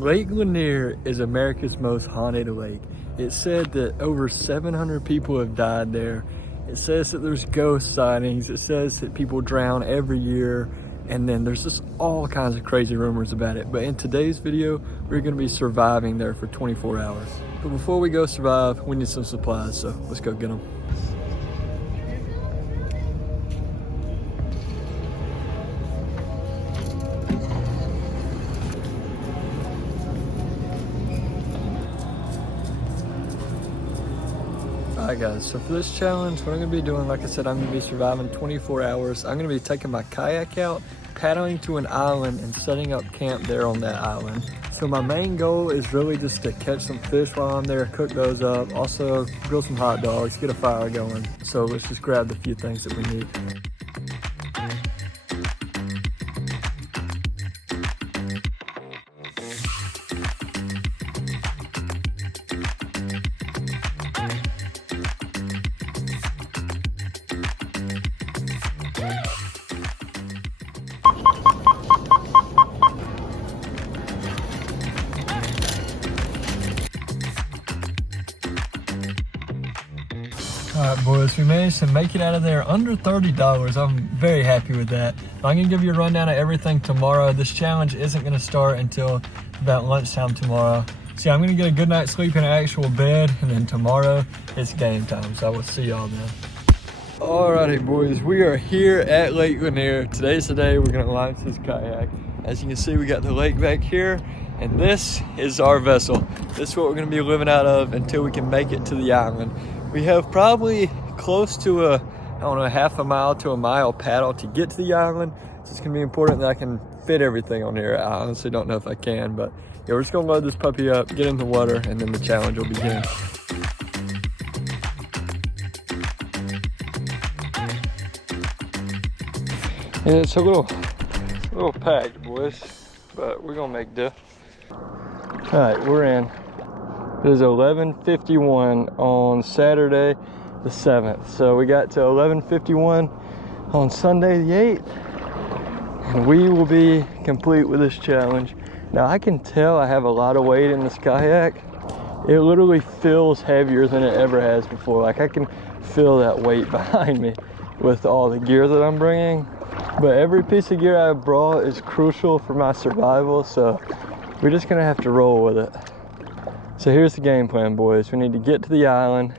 Lake Lanier is America's most haunted lake. It's said that over 700 people have died there. It says that there's ghost sightings. It says that people drown every year. And then there's just all kinds of crazy rumors about it. But in today's video, we're gonna be surviving there for 24 hours. But before we go survive, we need some supplies, so let's go get them. Alright guys, so for this challenge, what I'm going to be doing, like I said, I'm going to be surviving 24 hours. I'm going to be taking my kayak out, paddling to an island, and setting up camp there on that island. So my main goal is really just to catch some fish while I'm there, cook those up, also grill some hot dogs, get a fire going. So let's just grab the few things that we need. Alright boys, we managed to make it out of there under $30. I'm very happy with that. I'm going to give you a rundown of everything tomorrow. This challenge isn't going to start until about lunchtime tomorrow. So yeah, I'm going to get a good night's sleep in an actual bed, and then tomorrow it's game time. So I will see y'all then. Alrighty boys, we are here at Lake Lanier. Today's the day we're going to launch this kayak. As you can see, we got the lake back here, and this is our vessel. This is what we're going to be living out of until we can make it to the island. We have probably close to I don't know, half a mile to a mile paddle to get to the island. So it's gonna be important that I can fit everything on here. I honestly don't know if I can, but yeah, we're just gonna load this puppy up, get in the water, and then the challenge will begin. Yeah, it's a little packed, boys, but we're gonna make do. All right, we're in. It is 11:51 on Saturday the 7th. So we got to 11:51 on Sunday the 8th, and we will be complete with this challenge. Now I can tell I have a lot of weight in this kayak. It literally feels heavier than it ever has before. Like I can feel that weight behind me with all the gear that I'm bringing. But every piece of gear I brought is crucial for my survival, so we're just gonna have to roll with it. So here's the game plan, boys. We need to get to the island,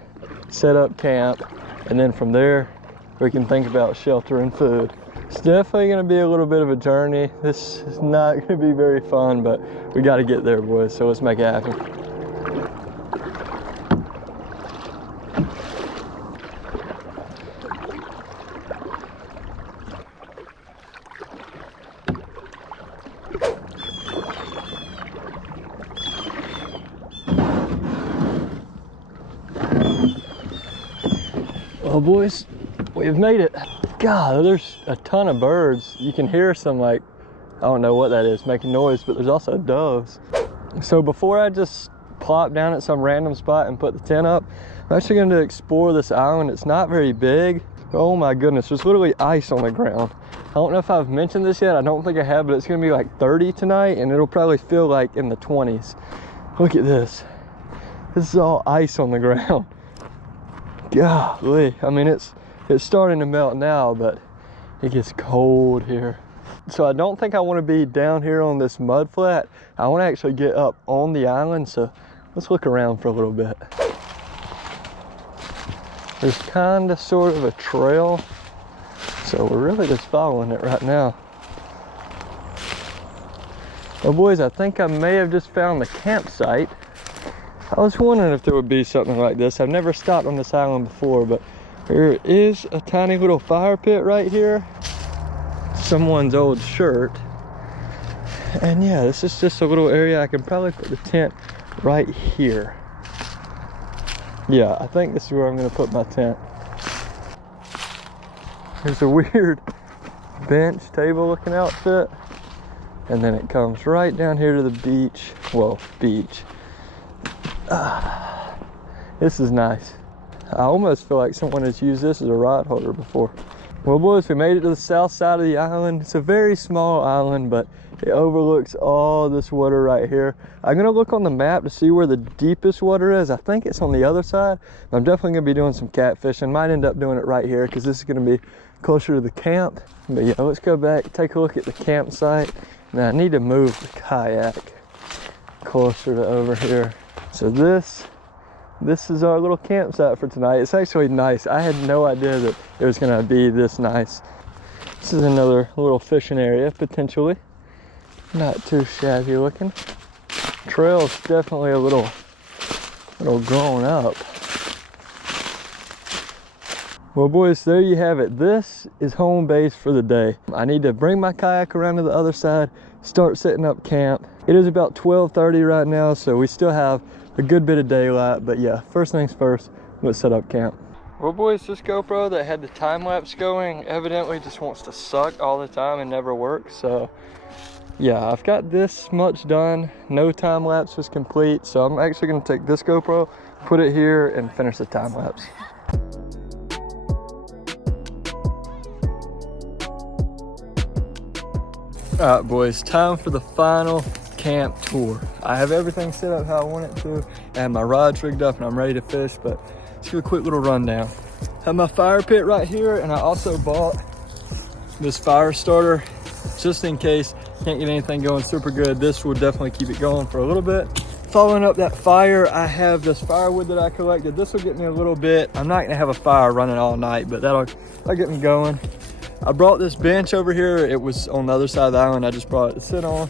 set up camp, and then from there, we can think about shelter and food. It's definitely gonna be a little bit of a journey. This is not gonna be very fun, but we gotta get there, boys, so let's make it happen. Well boys, we've made it. God, there's a ton of birds. You can hear some, like, I don't know what that is, making noise, but there's also doves. So before I just plop down at some random spot and put the tent up, I'm actually going to explore this island. It's not very big. Oh my goodness, there's literally ice on the ground. I don't know if I've mentioned this yet. I don't think I have, but it's going to be like 30 tonight, and it'll probably feel like in the 20s. Look at this. This is all ice on the ground. Golly, I mean, it's starting to melt now, but it gets cold here. So I don't think I want to be down here on this mud flat. I want to actually get up on the island, so let's look around for a little bit. There's kind of sort of a trail, so we're really just following it right now. Well boys, I think I may have just found the campsite. I was wondering if there would be something like this. I've never stopped on this island before, but there is a tiny little fire pit right here. Someone's old shirt. And yeah, this is just a little area. I can probably put the tent right here. Yeah, I think this is where I'm gonna put my tent. There's a weird bench table looking outfit. And then it comes right down here to the beach. Whoa, beach. This is nice. I almost feel like someone has used this as a rod holder before. Well boys, we made it to the south side of the island. It's a very small island, but It overlooks all this water right here. I'm gonna look on the map to see where the deepest water is. I think it's on the other side. I'm definitely gonna be doing some catfishing. Might end up doing it right here because this is gonna be closer to the camp. But yeah, let's go back, take a look at the campsite. Now I need to move the kayak closer to over here. So this is our little campsite for tonight. It's actually nice. I had no idea that it was gonna be this nice. This is another little fishing area, potentially. Not too shabby looking. Trail's definitely a little grown up. Well boys, there you have it. This is home base for the day. I need to bring my kayak around to the other side, start setting up camp. It is about 12:30 right now, so we still have a good bit of daylight, but yeah, first things first, let's set up camp. Well boys, this GoPro that had the time lapse going evidently just wants to suck all the time and never works, so yeah, I've got this much done. No time lapse was complete, so I'm actually gonna take this GoPro, put it here, and finish the time lapse. All right, boys, time for the final camp tour. I have everything set up how I want it to. I have my rods rigged up and I'm ready to fish, but let's give a quick little rundown. I have my fire pit right here, and I also bought this fire starter just in case can't get anything going super good. This will definitely keep it going for a little bit. Following up that fire, I have this firewood that I collected. This will get me a little bit. I'm not gonna have a fire running all night, but that'll get me going. I brought this bench over here. It was on the other side of the island. I just brought it to sit on.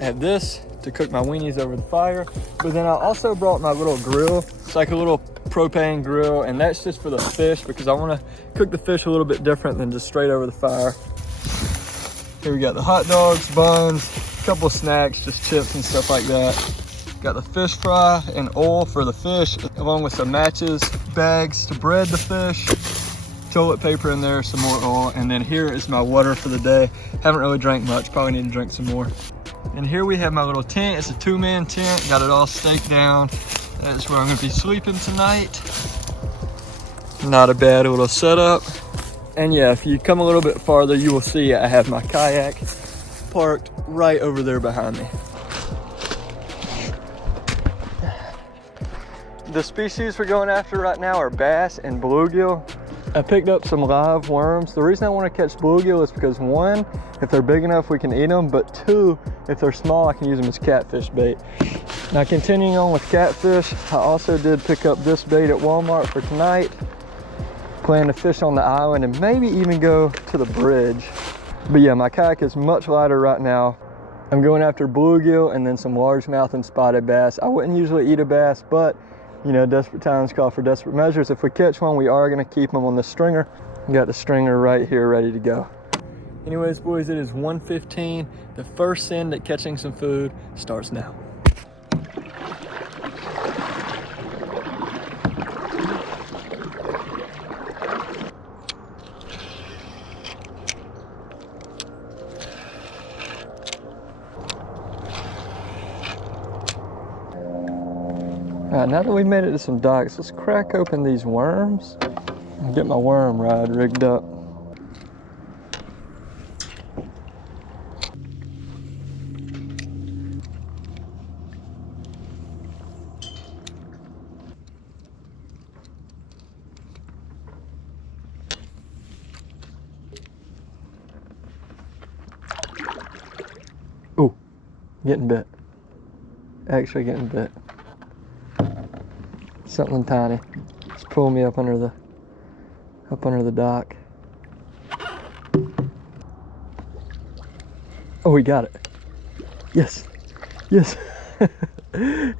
I have this to cook my weenies over the fire. But then I also brought my little grill. It's like a little propane grill, and that's just for the fish because I want to cook the fish a little bit different than just straight over the fire. Here we got the hot dogs, buns, a couple of snacks, just chips and stuff like that. Got the fish fry and oil for the fish, along with some matches, bags to bread the fish, toilet paper in there, some more oil, and then here is my water for the day. Haven't really drank much, probably need to drink some more. And here we have my little tent. It's a 2-man tent, got it all staked down. That's where I'm gonna be sleeping tonight. Not a bad little setup. And yeah, if you come a little bit farther, you will see I have my kayak parked right over there behind me. The species we're going after right now are bass and bluegill. I picked up some live worms. The reason I want to catch bluegill is because 1, if they're big enough, we can eat them, but 2, if they're small, I can use them as catfish bait. Now, continuing on with catfish, I also did pick up this bait at Walmart for tonight. Plan to fish on the island and maybe even go to the bridge. But yeah, my kayak is much lighter right now. I'm going after bluegill and then some largemouth and spotted bass. I wouldn't usually eat a bass, but you know, desperate times call for desperate measures. If we catch one, we are gonna keep them on the stringer. Got the stringer right here ready to go. Anyways, boys, it is 1:15. The first send at catching some food starts now. All right, now that we've made it to some docks, let's crack open these worms and get my worm rod rigged up. Ooh, getting bit. Actually getting bit. Something tiny. Just pull me up under the dock. Oh, we got it. Yes. Yes.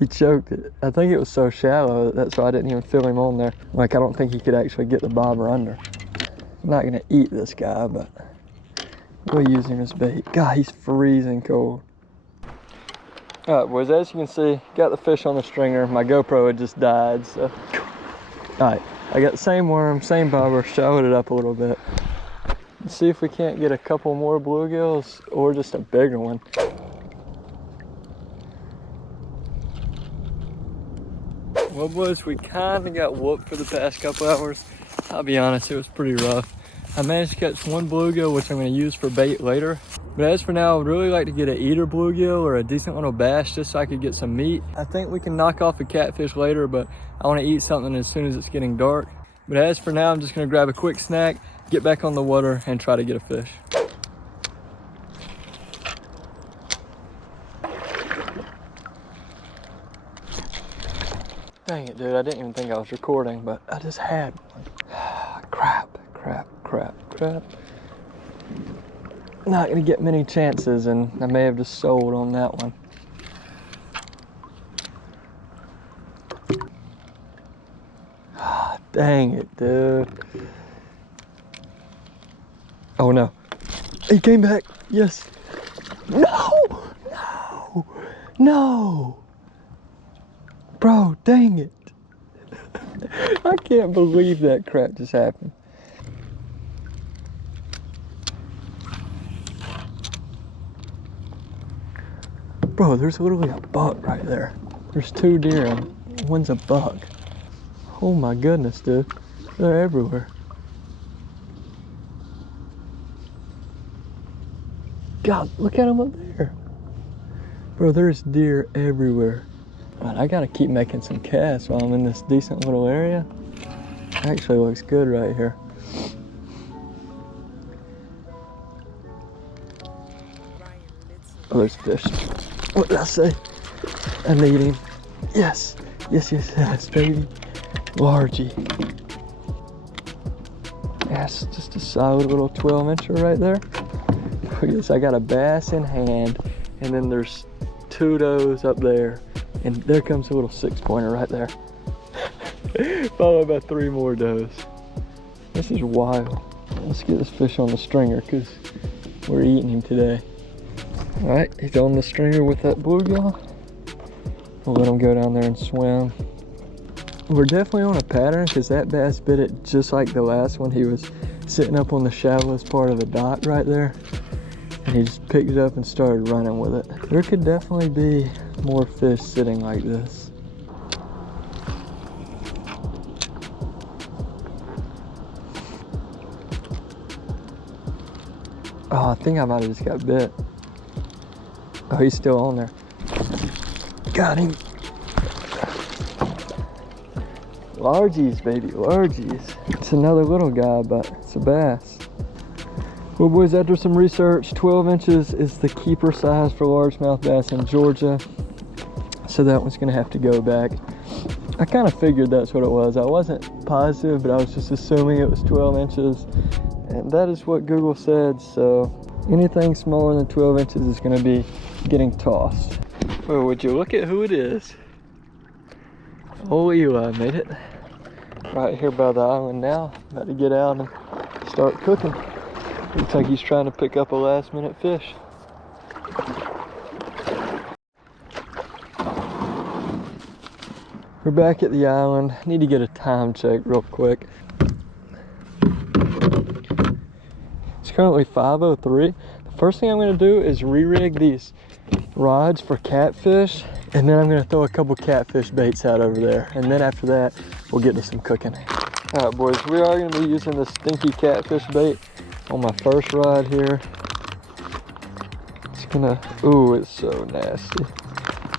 He choked it. I think it was so shallow that's why I didn't even feel him on there. Like, I don't think he could actually get the bobber under. I'm not gonna eat this guy, but we'll use him as bait. God, he's freezing cold. All right, boys, as you can see, got the fish on the stringer. My GoPro had just died, so. All right, I got the same worm, same bobber, shallowed it up a little bit. Let's see if we can't get a couple more bluegills or just a bigger one. Well, boys, we kind of got whooped for the past couple hours. I'll be honest, it was pretty rough. I managed to catch one bluegill, which I'm going to use for bait later. But as for now, I would really like to get an eater bluegill or a decent little bass just so I could get some meat. I think we can knock off a catfish later, but I want to eat something as soon as it's getting dark. But as for now, I'm just gonna grab a quick snack, get back on the water, and try to get a fish. Dang it, dude, I didn't even think I was recording, but I just had one. Crap. Not gonna get many chances, and I may have just sold on that one. Dang it, dude. Oh no. He came back. Yes. No. Bro, dang it. I can't believe that crap just happened. Bro, there's literally a buck right there. There's 2 deer and one's a buck. Oh my goodness, dude. They're everywhere. God, look at them up there. Bro, there's deer everywhere. Man, I gotta keep making some casts while I'm in this decent little area. Actually looks good right here. Oh, there's fish. What did I say? I need him. Yes, baby. Largy. That's just a solid little 12-incher right there. Look at this, I got a bass in hand, and then there's 2 does up there, and there comes a little 6-pointer right there. Followed by 3 more does. This is wild. Let's get this fish on the stringer, because we're eating him today. All right, he's on the stringer with that bluegill. We'll let him go down there and swim. We're definitely on a pattern because that bass bit it just like the last one. He was sitting up on the shallowest part of the dock right there, and he just picked it up and started running with it. There could definitely be more fish sitting like this. Oh, I think I might have just got bit. Oh, he's still on there. Got him. Largies, baby, largies. It's another little guy, but it's a bass. Well, boys, after some research, 12 inches is the keeper size for largemouth bass in Georgia. So that one's gonna have to go back. I kind of figured that's what it was. I wasn't positive, but I was just assuming it was 12 inches. And that is what Google said, so anything smaller than 12 inches is gonna be getting tossed. Well, would you look at who it is? Oh, Eli made it. Right here by the island now. About to get out and start cooking. Looks like he's trying to pick up a last minute fish. We're back at the island. Need to get a time check real quick. It's currently 5:03. The first thing I'm gonna do is re-rig these rods for catfish, and then I'm gonna throw a couple catfish baits out over there, and then after that we'll get to some cooking. All right, boys, we are gonna be using the stinky catfish bait on my first rod here. It's gonna, ooh, it's so nasty.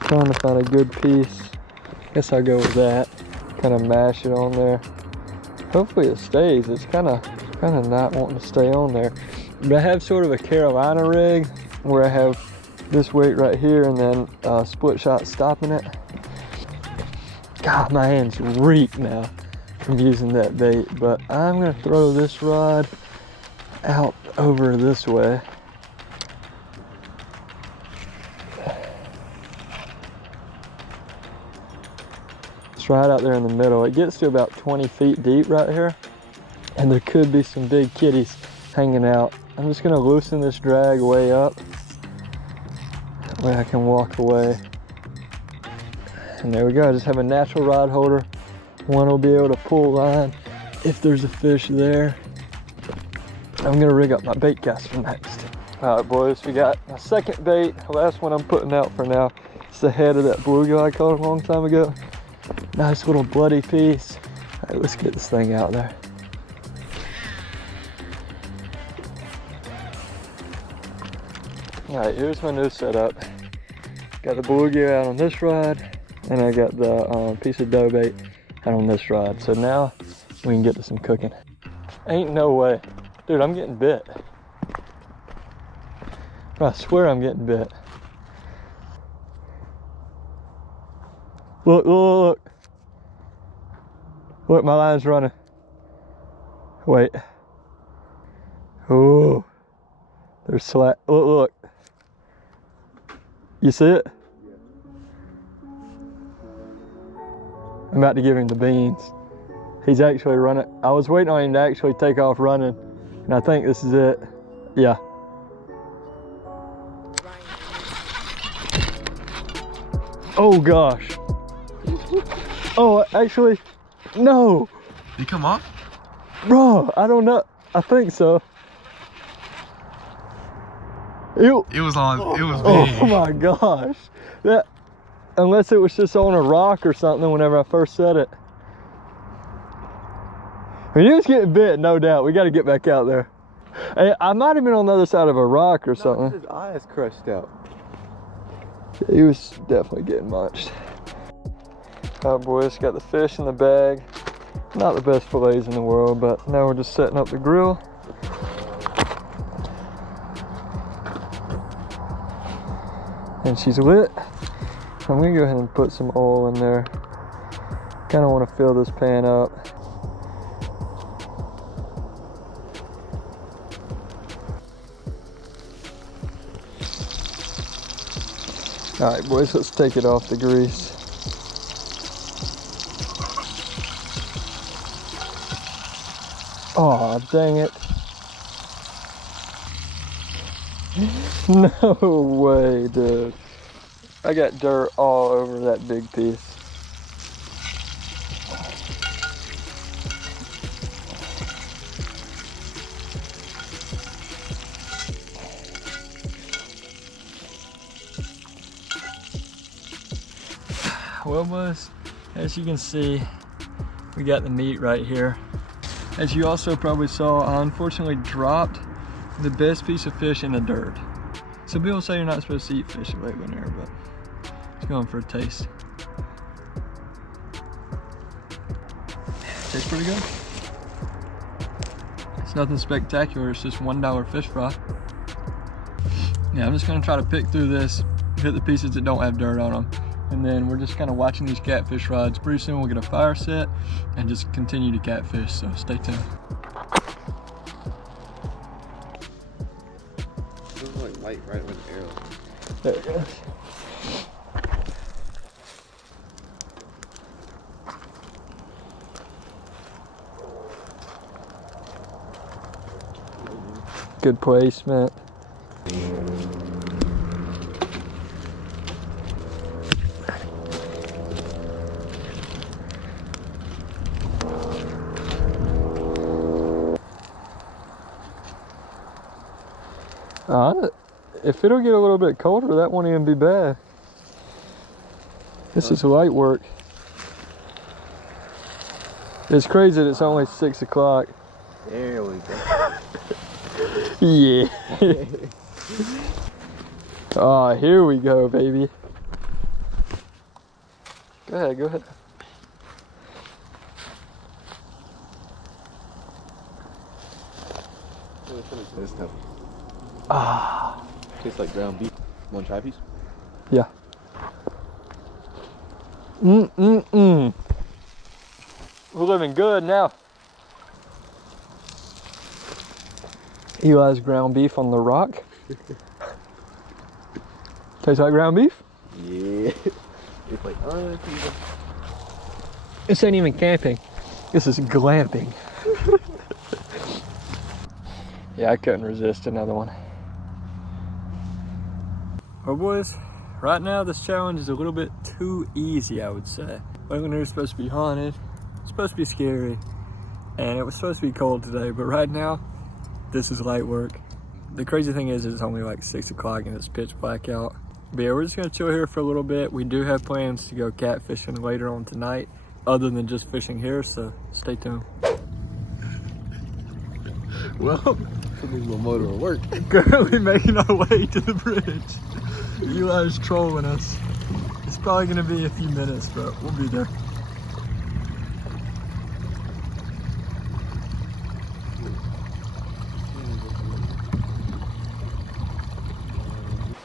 Trying to find a good piece. Guess I'll go with that. Kind of mash it on there. Hopefully it stays. It's kind of not wanting to stay on there. But I have sort of a Carolina rig where I have this weight right here and then split shot stopping it. God, my hands reek now from using that bait, but I'm gonna throw this rod out over this way. It's right out there in the middle. It gets to about 20 feet deep right here, and there could be some big kitties hanging out. I'm just gonna loosen this drag way up. That way I can walk away. And there we go, I just have a natural rod holder. One will be able to pull line if there's a fish there. I'm gonna rig up my bait caster next. All right, boys, we got my second bait. The last one I'm putting out for now. It's the head of that bluegill I caught a long time ago. Nice little bloody piece. All right, let's get this thing out there. All right, here's my new setup. Got the bluegill out on this rod, and I got the piece of dough bait out on this rod. So now we can get to some cooking. Ain't no way. Dude, I'm getting bit. I swear I'm getting bit. Look, look, look. Look, my line's running. Wait. Oh, there's slack. Look, look. You see it? I'm about to give him the beans. He's actually running. I was waiting on him to actually take off running, and I think this is it. Yeah. Oh gosh. Oh, actually, no. Did he come off? Bro, I don't know. I think so. Ew. It was on. It was Oh big. my gosh. That, unless it was just on a rock or something whenever I first set it. I mean, he was getting bit, no doubt. We got to get back out there. Hey, I might have been on the other side of a rock or something. His eyes crushed out. He was definitely getting munched. All right, boys, got the fish in the bag. Not the best fillets in the world, but now we're just setting up the grill. And she's lit. I'm gonna go ahead and put some oil in there. Kind of want to fill this pan up. All right, boys, let's take it off the grease. Oh, dang it. No way, dude. I got dirt all over that big piece. Well, boys, as you can see, we got the meat right here. As you also probably saw, I unfortunately dropped the best piece of fish in the dirt. Some people say you're not supposed to eat fish late in there, but it's going for a taste. Tastes pretty good. It's nothing spectacular, it's just $1 fish fry. Yeah, I'm just gonna try to pick through this, hit the pieces that don't have dirt on them, and then we're just kind of watching these catfish rods. Pretty soon we'll get a fire set and just continue to catfish, so stay tuned. It was like light right with the arrow. There it goes. Good placement. If it'll get a little bit colder, that won't even be bad. This is light work. It's crazy that it's only 6 o'clock. There we go. Yeah. Oh, here we go, baby. Go ahead, go ahead. This stuff Ah, tastes like ground beef. Want to try a piece? yeah. We're living good now. Eli's ground beef on the rock. Tastes like ground beef? Yeah. It's like, This ain't even camping. This is glamping. Yeah, I couldn't resist another one. Well, boys, right now this challenge is a little bit too easy, I would say. Lake is supposed to be haunted, it's supposed to be scary, and it was supposed to be cold today, but right now, this is light work. The crazy thing is it's only like 6 o'clock and it's pitch black out. But yeah, we're just gonna chill here for a little bit. We do have plans to go catfishing later on tonight, other than just fishing here, so stay tuned. Well, Put this little motor to work. currently making our way to the bridge. Eli's trolling us. It's probably gonna be a few minutes, but we'll be there.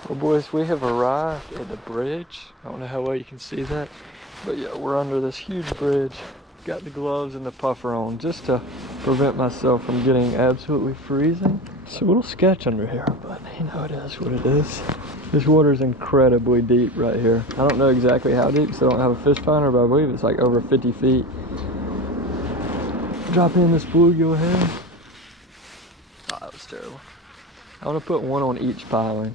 Well, boys, we have arrived at the bridge. I don't know how well you can see that, but yeah, we're under this huge bridge. Got the gloves and the puffer on just to prevent myself from getting absolutely freezing. It's a little sketch under here, but you know, it is what it is. This water is incredibly deep right here. I don't know exactly how deep, so I don't have a fish finder, but I believe it's like over 50 feet. Drop in this bluegill head. Oh, that was terrible. I want to put one on each piling.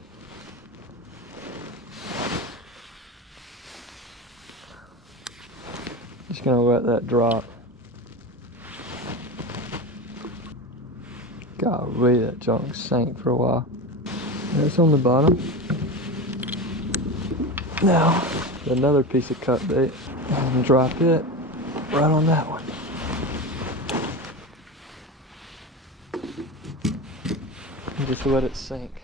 Just gonna let that drop. Golly, that junk sank for a while. There's on the bottom. Now, another piece of cut bait. And drop it right on that one. And just let it sink.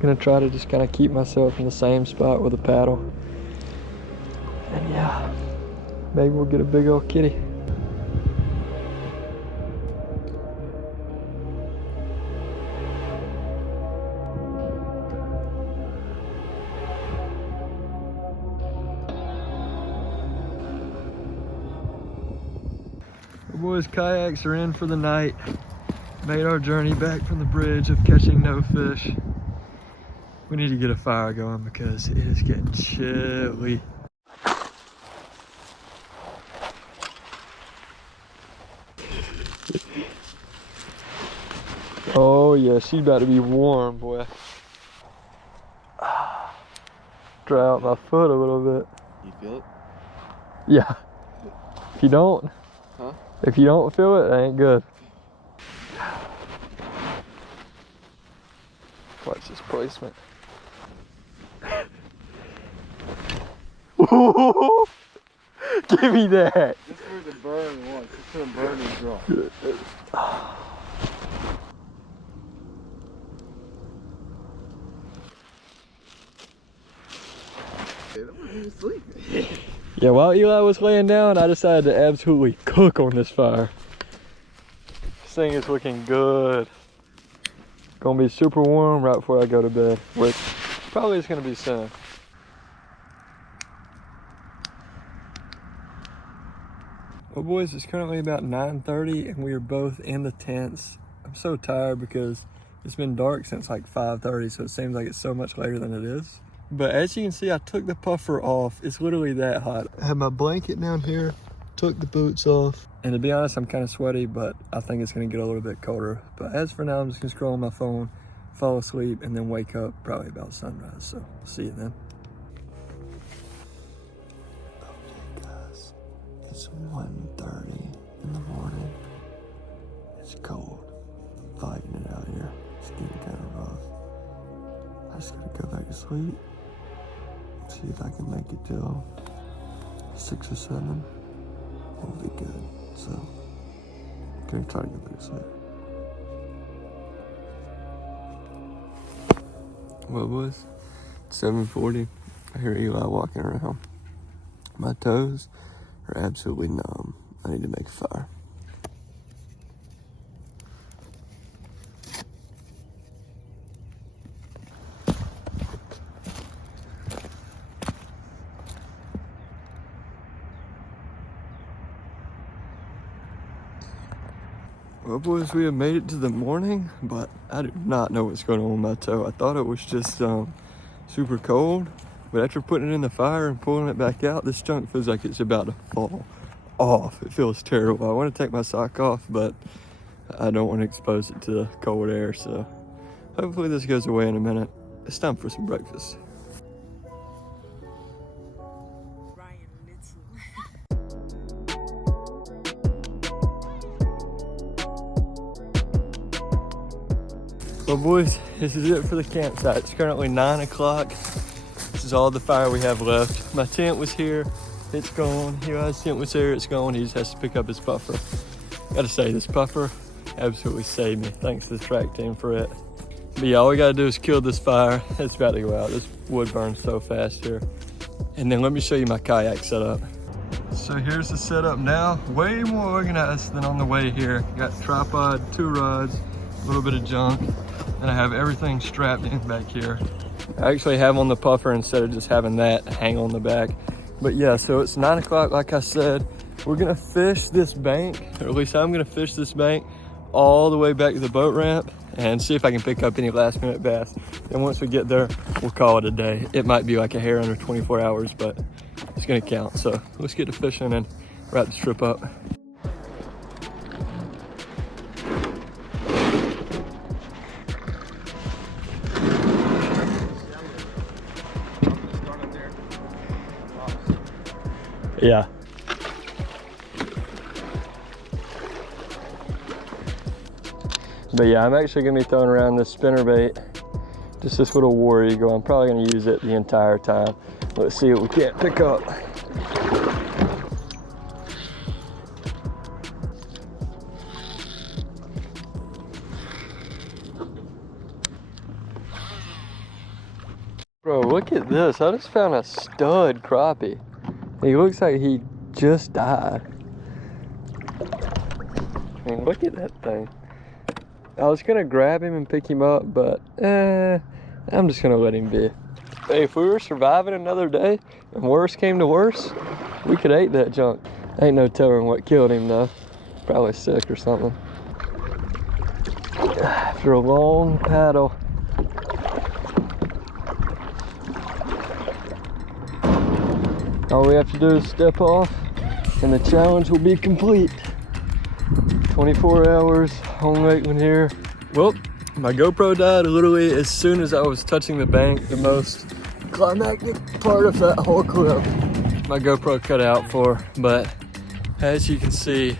Gonna try to just kind of keep myself in the same spot with a paddle. And yeah, maybe we'll get a big old kitty. The boys' kayaks are in for the night. Made our journey back from the bridge of catching no fish. We need to get a fire going because it is getting chilly. Oh yeah, she's about to be warm, boy. Dry out my foot a little bit. You feel it? Yeah. If you don't, huh? If you don't feel it, it ain't good. Watch this placement. Give me that. Just for the burn once. Just for the burn and draw. Yeah, while Eli was laying down, I decided to absolutely cook on this fire. This thing is looking good. Gonna be super warm right before I go to bed, which probably is gonna be soon. Well, boys, it's currently about 9:30 and we are both in the tents. I'm so tired because it's been dark since like 5:30, so it seems like it's so much later than it is. But as you can see, I took the puffer off. It's literally that hot. I have my blanket down here, took the boots off. And to be honest, I'm kind of sweaty, but I think it's gonna get a little bit colder. But as for now, I'm just gonna scroll on my phone, fall asleep, and then wake up probably about sunrise. So see you then. Okay guys, it's 1:30 in the morning. It's cold, fighting it out here. It's getting kind of rough. I just gotta go back to sleep. See if I can make it till 6 or 7. We'll be good. So, I'm gonna try to get back to sleep. Well, boys, 7:40. I hear Eli walking around. My toes are absolutely numb. I need to make a fire. Well, boys, we have made it to the morning, but I do not know what's going on with my toe. I thought it was just super cold, but after putting it in the fire and pulling it back out, this junk feels like it's about to fall off. It feels terrible. I want to take my sock off, but I don't want to expose it to the cold air, so hopefully this goes away in a minute. It's time for some breakfast. Well, boys, this is it for the campsite. It's currently 9 o'clock. This is all the fire we have left. My tent was here, it's gone. Eli's tent was here, it's gone. He just has to pick up his puffer. Gotta say, this puffer absolutely saved me. Thanks to the track team for it. But yeah, all we gotta do is kill this fire. It's about to go out. This wood burns so fast here. And then let me show you my kayak setup. So here's the setup now. Way more organized than on the way here. Got tripod, 2 rods, a little bit of junk, and I have everything strapped in back here. I actually have on the puffer instead of just having that hang on the back. But yeah, so it's 9 o'clock, like I said. We're gonna fish this bank, or at least I'm gonna fish this bank all the way back to the boat ramp and see if I can pick up any last minute bass. And once we get there, we'll call it a day. It might be like a hair under 24 hours, but it's gonna count. So let's get to fishing and wrap this trip up. Yeah. But yeah, I'm actually gonna be throwing around this spinnerbait, just this little War Eagle. I'm probably gonna use it the entire time. Let's see what we can't pick up. Bro, look at this. I just found a stud crappie. He looks like he just died. I mean, look at that thing. I was gonna grab him and pick him up, but I'm just gonna let him be. Hey, if we were surviving another day and worse came to worse, we could eat that junk. Ain't no telling what killed him though. Probably sick or something. After a long paddle. All we have to do is step off and the challenge will be complete. 24 hours on Lakeland here. Well, my GoPro died literally as soon as I was touching the bank. The most climactic part of that whole clip. My GoPro cut out for, but as you can see,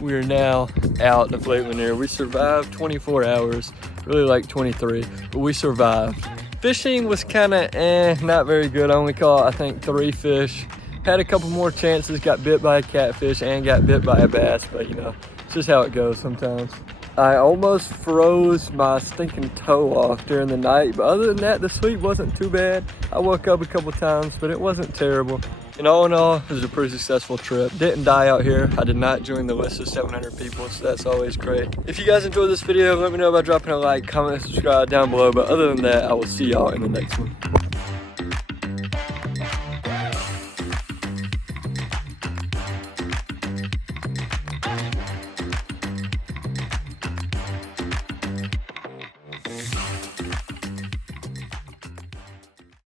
we are now out of Lakeland here. We survived 24 hours, really like 23, but we survived. Fishing was kind of not very good. I only caught, I think, 3 fish. Had a couple more chances, got bit by a catfish and got bit by a bass, but you know, it's just how it goes sometimes. I almost froze my stinking toe off during the night, but other than that, the sleep wasn't too bad. I woke up a couple times, but it wasn't terrible. And all in all, it was a pretty successful trip. Didn't die out here. I did not join the list of 700 people, so that's always great. If you guys enjoyed this video, let me know by dropping a like, comment, and subscribe down below. But other than that, I will see y'all in the next one.